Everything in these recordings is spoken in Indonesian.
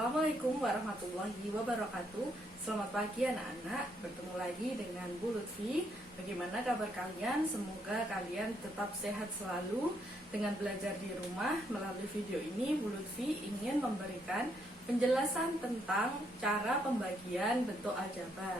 Assalamualaikum warahmatullahi wabarakatuh. Selamat pagi anak-anak, bertemu lagi dengan Bu Lutfi. Bagaimana kabar kalian? Semoga kalian tetap sehat selalu. Dengan belajar di rumah, melalui video ini Bu Lutfi ingin memberikan penjelasan tentang cara pembagian bentuk aljabar.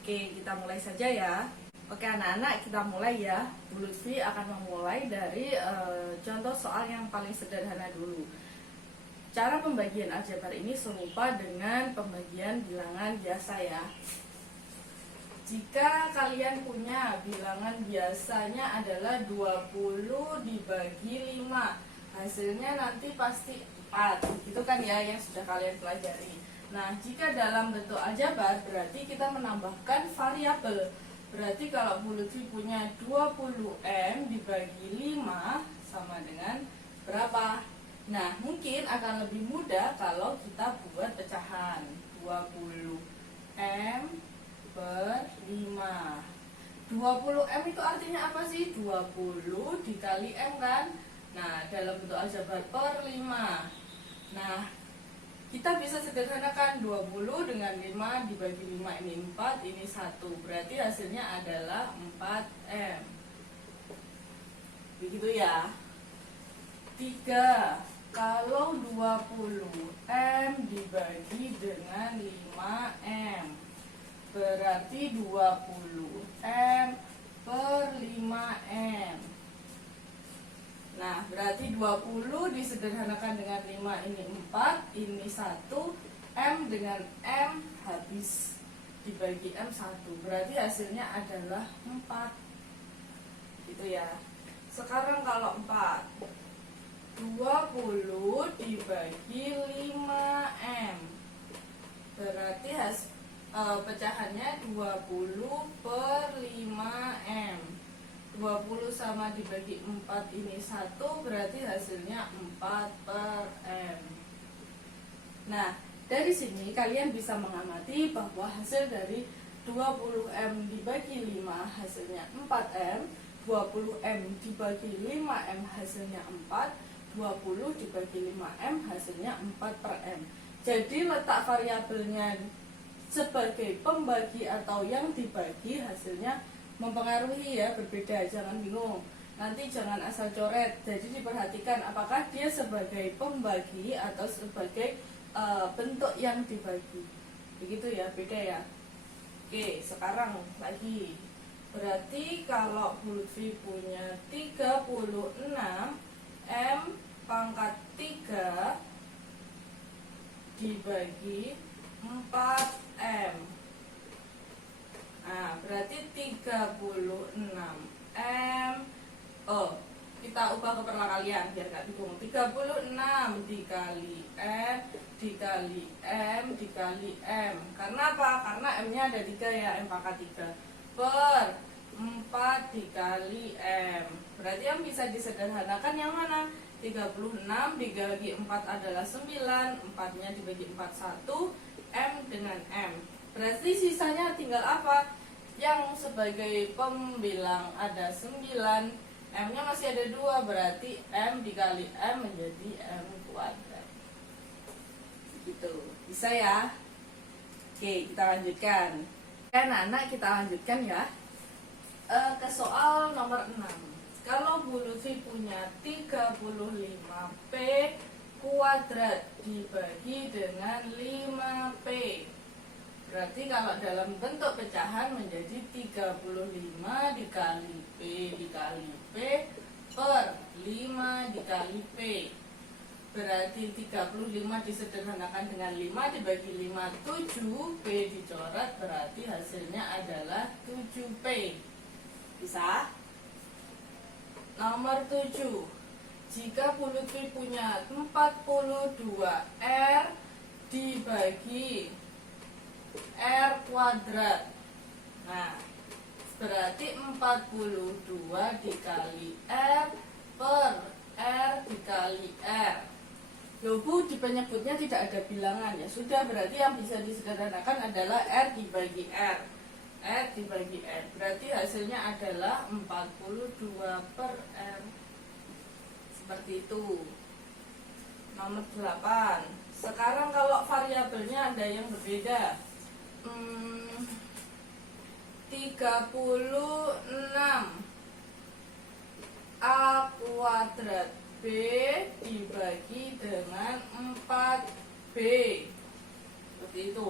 Oke, kita mulai saja ya. Oke anak-anak, kita mulai ya. Bu Lutfi akan memulai dari contoh soal yang paling sederhana dulu. Cara pembagian aljabar ini serupa dengan pembagian bilangan biasa ya. Jika kalian punya bilangan biasanya adalah 20 dibagi 5, hasilnya nanti pasti 4. Itu kan ya yang sudah kalian pelajari. Nah, jika dalam bentuk aljabar berarti kita menambahkan variabel. Berarti kalau Bu Lutfi punya 20M dibagi 5 sama dengan berapa? Nah, mungkin akan lebih mudah kalau kita buat pecahan 20M per 5. 20M itu artinya apa sih? 20 dikali M kan? Nah, dalam bentuk aljabar per 5. Nah, kita bisa sederhanakan 20 dengan 5 dibagi 5, ini 4, ini 1. Berarti hasilnya adalah 4M. Begitu ya. 3. Kalau 20M dibagi dengan 5M, berarti 20M per 5M. Nah, berarti 20 disederhanakan dengan 5, ini 4, ini 1, M dengan M habis dibagi M 1. Berarti hasilnya adalah 4. Gitu ya. Sekarang kalau 4, 20 dibagi 5M, berarti pecahannya 20 per 5M. 20 sama dibagi 4 ini 1, berarti hasilnya 4 per M. Nah, dari sini kalian bisa mengamati bahwa hasil dari 20M dibagi 5 hasilnya 4M, 20M dibagi 5M hasilnya 4, 20 dibagi 5M hasilnya 4 per M. Jadi letak variabelnya sebagai pembagi atau yang dibagi hasilnya mempengaruhi ya, berbeda, jangan bingung. Nanti jangan asal coret. Jadi diperhatikan apakah dia sebagai pembagi atau sebagai bentuk yang dibagi. Begitu ya, beda ya. Oke, sekarang lagi. Berarti kalau Bu Lutfi punya 36 M pangkat 3 dibagi 4M. Nah, berarti 36M. Oh, kita ubah ke perkalian biar gak bingung. 36 dikali M dikali M dikali M. Karena apa? Karena M-nya ada 3 ya, M pangkat 3. Per 4 dikali M. Berarti yang bisa disederhanakan yang mana? 36 dibagi 4 adalah 9, 4-nya dibagi 4 1, M dengan M. Berarti sisanya tinggal apa? Yang sebagai pembilang ada 9, M-nya masih ada 2, berarti M dikali M menjadi M kuadrat. Gitu, bisa ya? Oke, kita lanjutkan. Anak-anak, kita lanjutkan ya. Ke soal nomor 6. Kalau Bu Lutfi punya 35P kuadrat dibagi dengan 5P, berarti kalau dalam bentuk pecahan menjadi 35 dikali P dikali P per 5 dikali P. Berarti 35 disederhanakan dengan 5 dibagi 5, 7, P dicoret, berarti hasilnya adalah 7P. Bisa? Nomor 7. Jika Bu Lutfi punya 42R dibagi R kuadrat. Nah, berarti 42 dikali R per R dikali R. Loh Bu, penyebutnya tidak ada bilangan ya. Sudah, berarti yang bisa disederhanakan adalah R dibagi R. R dibagi R. Berarti hasilnya adalah 42 per R. Seperti itu. Nomor 8. Sekarang kalau variabelnya ada yang berbeda. 36 A kuadrat B dibagi dengan 4B. Seperti itu.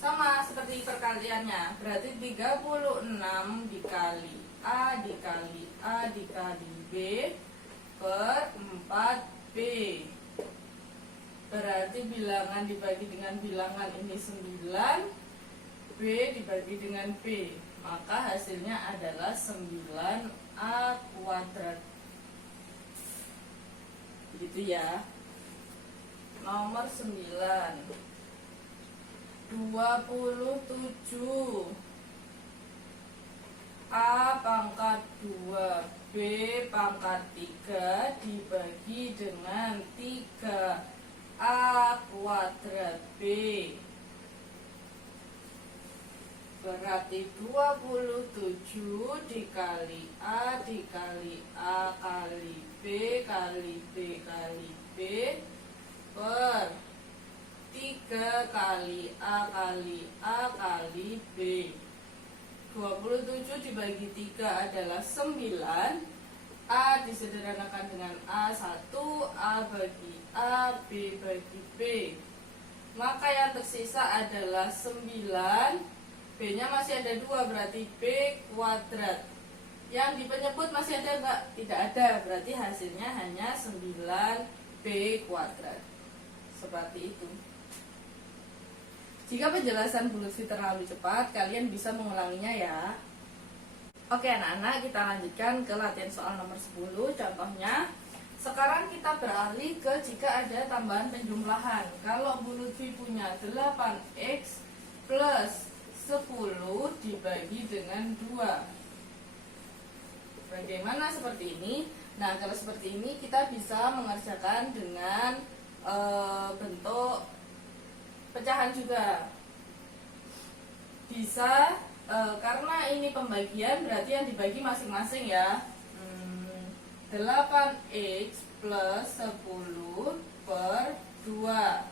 Sama seperti perkaliannya. Berarti 36 dikali A dikali A dikali B per 4B. Berarti bilangan dibagi dengan bilangan ini 9, B dibagi dengan B, maka hasilnya adalah 9A kuadrat. Gitu ya. Nomor 9. 27 A pangkat 2 B pangkat 3 dibagi dengan 3A kuadrat B. Berarti 27 dikali A dikali A kali B kali B kali B per 3 kali A kali A kali B. 27 dibagi 3 adalah 9. A disederhanakan dengan A1, A bagi A, B bagi B. Maka yang tersisa adalah 9. B-nya masih ada 2, berarti B kuadrat. Yang di penyebut masih ada enggak? Tidak ada, berarti hasilnya hanya 9B kuadrat. Seperti itu. Jika penjelasan Bu Lutfi terlalu cepat, kalian bisa mengulanginya ya. Oke anak-anak, kita lanjutkan ke latihan soal nomor 10. Contohnya, sekarang kita beralih ke jika ada tambahan penjumlahan. Kalau Bu Lutfi punya 8x plus 10 dibagi dengan 2. Bagaimana seperti ini? Nah, kalau seperti ini kita bisa mengerjakan dengan bentuk pecahan juga. Bisa karena ini pembagian berarti yang dibagi masing-masing ya. 8x plus 10 per 2.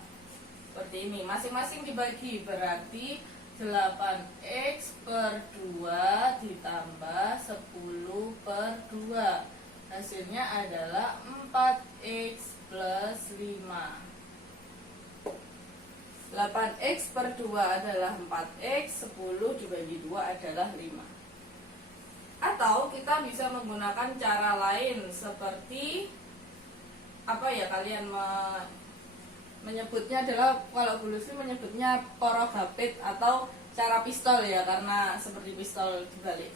Seperti ini, masing-masing dibagi berarti 8x per 2 ditambah 10 per 2. Hasilnya adalah 4x plus 5. 8x per 2 adalah 4x, 10 dibagi 2 adalah 5. Atau kita bisa menggunakan cara lain seperti apa ya, kalian menyebutnya adalah, kalau Bu Lutfi menyebutnya porogapit atau cara pistol ya, karena seperti pistol dibalik.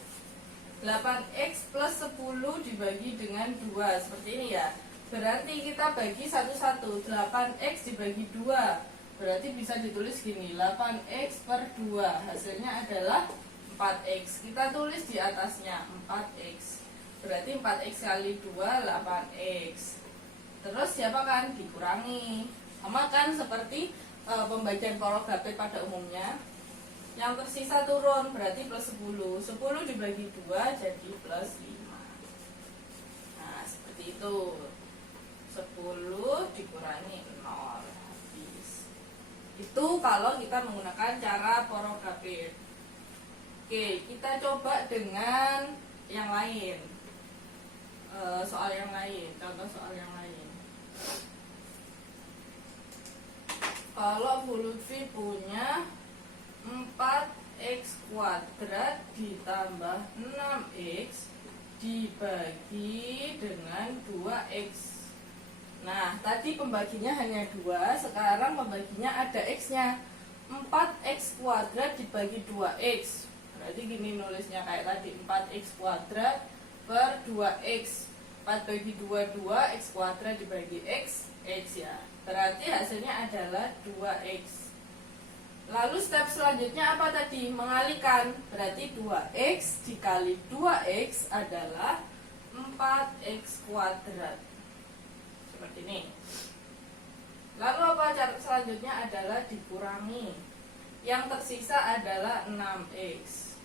8x plus 10 dibagi dengan 2 seperti ini ya. Berarti kita bagi satu-satu. 8x dibagi 2 berarti bisa ditulis gini, 8x per 2 hasilnya adalah 4x. Kita tulis di atasnya 4x. Berarti 4x kali 2 8x. Terus siapa kan dikurangi. Sama kan seperti pembagian porogapit pada umumnya. Yang tersisa turun berarti plus 10. 10 dibagi 2 jadi plus 5. Nah, seperti itu. 10 dikurangi 0. Habis. Itu kalau kita menggunakan cara porogapit. Oke, kita coba dengan yang lain. Soal yang lain, contoh soal yang lain. Kalau Bu Lutfi punya 4x kuadrat ditambah 6x dibagi dengan 2x. Nah, tadi pembaginya hanya 2, sekarang pembaginya ada x-nya. 4x kuadrat dibagi 2x. Berarti gini nulisnya kayak tadi, 4x kuadrat per 2x. 4 bagi 2, 2, x kuadrat dibagi x, x ya. Berarti hasilnya adalah 2x. Lalu step selanjutnya apa tadi? Mengalihkan. Berarti 2x dikali 2x adalah 4x kuadrat. Seperti ini. Lalu apa cara selanjutnya adalah dikurangi. Yang tersisa adalah 6x.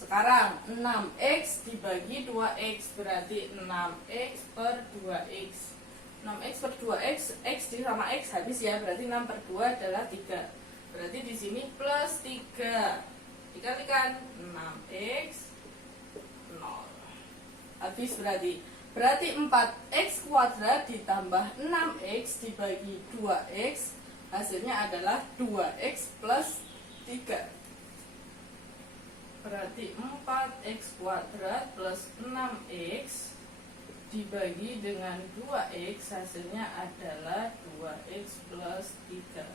Sekarang 6x dibagi 2x berarti 6x per 2x. 6x per 2x, x sama x habis ya, berarti 6 per 2 adalah 3. Berarti di sini plus 3. Dikalikan 6x 0. Habis berarti 4x kuadrat ditambah 6x dibagi 2x, hasilnya adalah 2x plus 3. Berarti 4x kuadrat plus 6x dibagi dengan 2x, hasilnya adalah 2x plus 3.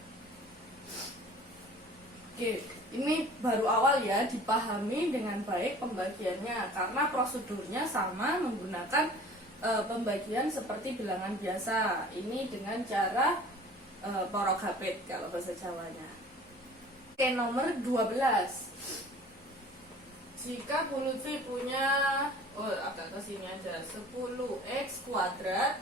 Oke, ini baru awal ya, dipahami dengan baik pembagiannya, karena prosedurnya sama, menggunakan pembagian seperti bilangan biasa. Ini dengan cara porok hapit kalau bahasa Jawanya. Oke, nomor 12. Jika Bu Lutfi punya, agak ke sini aja, 10x kuadrat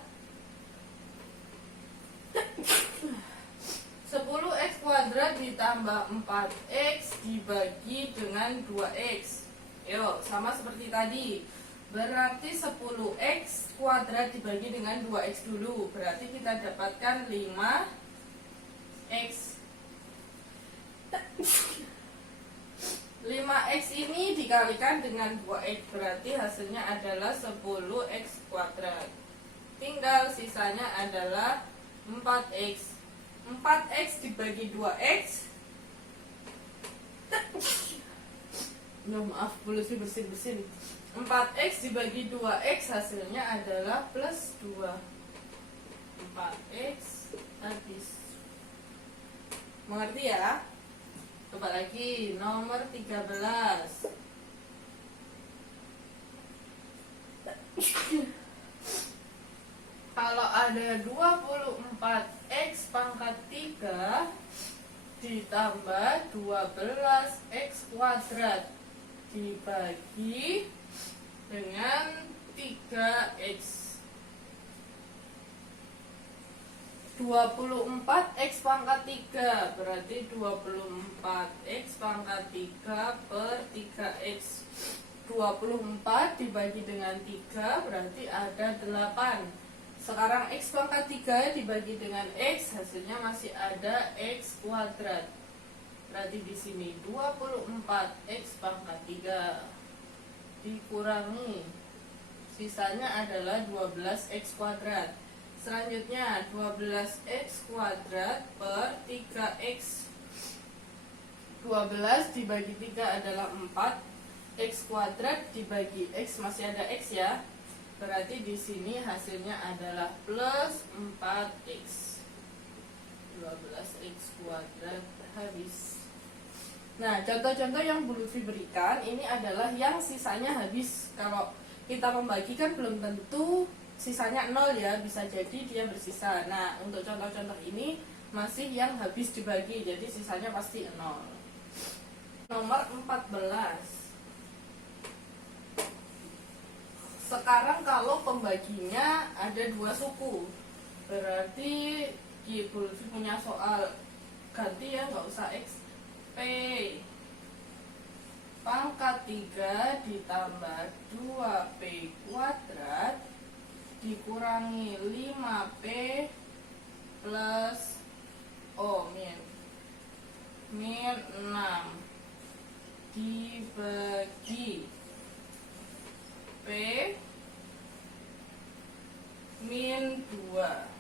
10x kuadrat ditambah 4x dibagi dengan 2x. Yuk, sama seperti tadi. Berarti 10x kuadrat dibagi dengan 2x dulu. Berarti kita dapatkan 5x. 5x ini dikalikan dengan 2x, berarti hasilnya adalah 10x kuadrat. Tinggal sisanya adalah 4x. 4x dibagi 2x. Ya maaf, boleh sih bersin-bersin. 4x dibagi 2x hasilnya adalah plus 2. 4x habis. Mengerti ya? Coba lagi, nomor 13. Kalau ada 24x pangkat 3 ditambah 12x kuadrat dibagi dengan 3x. 24x pangkat 3 berarti 24x pangkat 3 per 3x. 24 dibagi dengan 3 berarti ada 8. Sekarang x pangkat 3 dibagi dengan x, hasilnya masih ada x kuadrat. Berarti di sini 24x pangkat 3 dikurangi, sisanya adalah 12x kuadrat. Selanjutnya 12x kuadrat per 3x. 12 dibagi 3 adalah 4. X kuadrat dibagi x masih ada x ya. Berarti di sini hasilnya adalah plus 4x. 12x kuadrat habis. Nah, contoh-contoh yang Bu Lutfi berikan ini adalah yang sisanya habis. Kalau kita membagikan belum tentu sisanya 0 ya, bisa jadi dia bersisa. Nah, untuk contoh-contoh ini masih yang habis dibagi, jadi sisanya pasti 0. Nomor 14. Sekarang kalau pembaginya ada 2 suku, berarti Bu Lutfi punya soal ganti ya, nggak usah x. P pangkat 3 ditambah 2p kuadrat dikurangi 5p plus min 6 dibagi p min 2.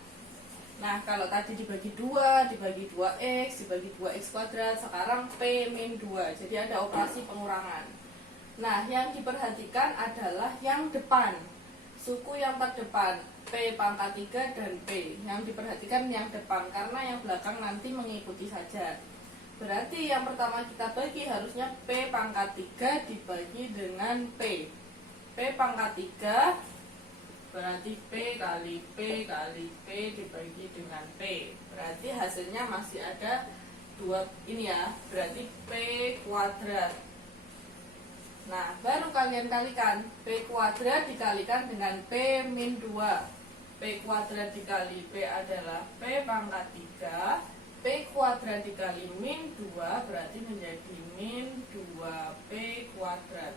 Nah, kalau tadi dibagi 2, dibagi 2x, dibagi 2x kuadrat, sekarang p min 2. Jadi ada operasi pengurangan. Nah, yang diperhatikan adalah yang depan, suku yang terdepan, p pangkat 3 dan p. Yang diperhatikan yang depan, karena yang belakang nanti mengikuti saja. Berarti yang pertama kita bagi harusnya p pangkat 3 dibagi dengan p. P pangkat 3 berarti P kali P kali P dibagi dengan P. Berarti hasilnya masih ada 2 ini ya, berarti P kuadrat. Nah, baru kalian kalikan. P kuadrat dikalikan dengan P min 2. P kuadrat dikali P adalah P pangkat 3. P kuadrat dikali min 2 berarti menjadi min 2P kuadrat.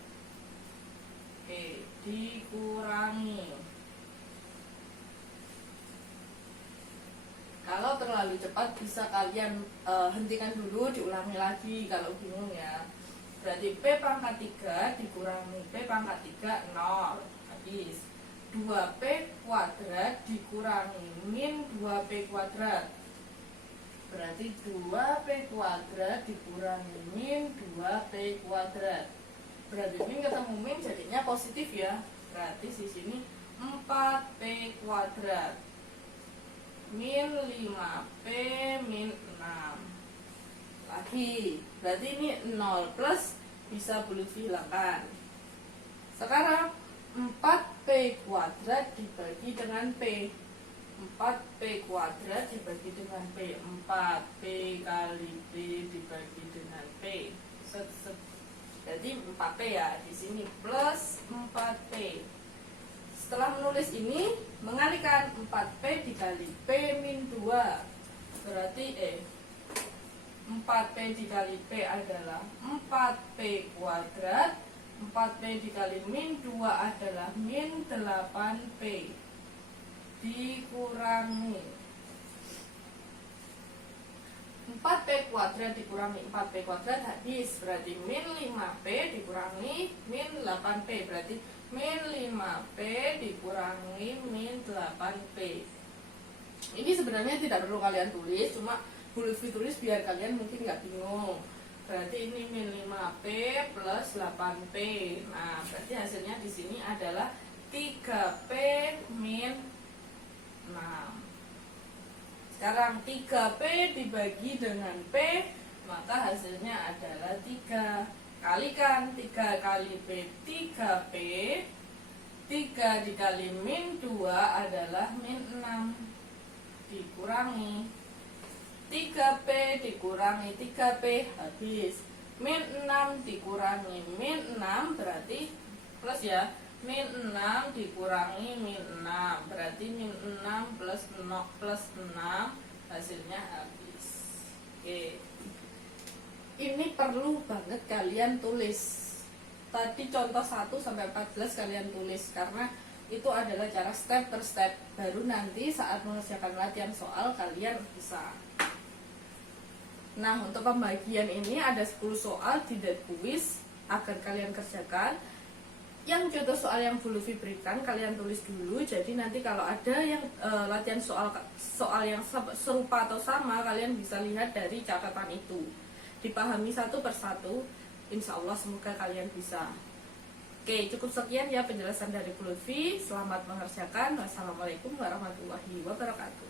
Oke, dikurangi terlalu cepat bisa kalian hentikan dulu, diulangi lagi kalau bingung ya. Berarti P pangkat 3 dikurangi P pangkat 3 0, habis 2P kuadrat dikurangi min 2P kuadrat, berarti 2P kuadrat dikurangi min 2P kuadrat. Berarti min ketemu min jadinya positif ya. Berarti di sini 4P kuadrat min 5P min 6. Lagi, berarti ini 0 plus bisa Bu Lutfi hilangkan. Sekarang 4P kuadrat dibagi dengan P. 4P kuadrat dibagi dengan P, 4P kali P dibagi dengan P. Jadi 4P ya, di sini plus 4P. Setelah menulis ini, mengalihkan 4P dikali P min 2. Berarti 4P dikali P adalah 4P kuadrat, 4P dikali min 2 adalah min 8P, dikurangi 4P kuadrat dikurangi 4P kuadrat habis, berarti min 5P dikurangi min 8P, berarti min 5P dikurangi min 8P. Ini sebenarnya tidak perlu kalian tulis, cuma Bu Lutfi tulis biar kalian mungkin nggak bingung. Berarti ini min 5P plus 8P. Nah, berarti hasilnya di sini adalah 3P min 6. Sekarang 3P dibagi dengan P, maka hasilnya adalah 3. Kalikan 3 kali P 3P, 3 dikali min 2 adalah min 6, dikurangi 3P dikurangi 3P habis, min 6 dikurangi min 6 berarti plus ya, min 6 dikurangi min 6 berarti min 6 plus 6 hasilnya habis. Oke, ini perlu banget kalian tulis. Tadi contoh 1 sampai 14 kalian tulis karena itu adalah cara step per step, baru nanti saat mengerjakan latihan soal kalian bisa. Nah, untuk pembagian ini ada 10 soal di dead quiz agar kalian kerjakan. Yang contoh soal yang Bu Lutfi berikan kalian tulis dulu, jadi nanti kalau ada yang latihan soal yang serupa atau sama, kalian bisa lihat dari catatan itu, dipahami satu persatu. Insya Allah semoga kalian bisa. Oke, cukup sekian ya penjelasan dari Bu Lutfi. Selamat mengerjakan. Wassalamualaikum warahmatullahi wabarakatuh.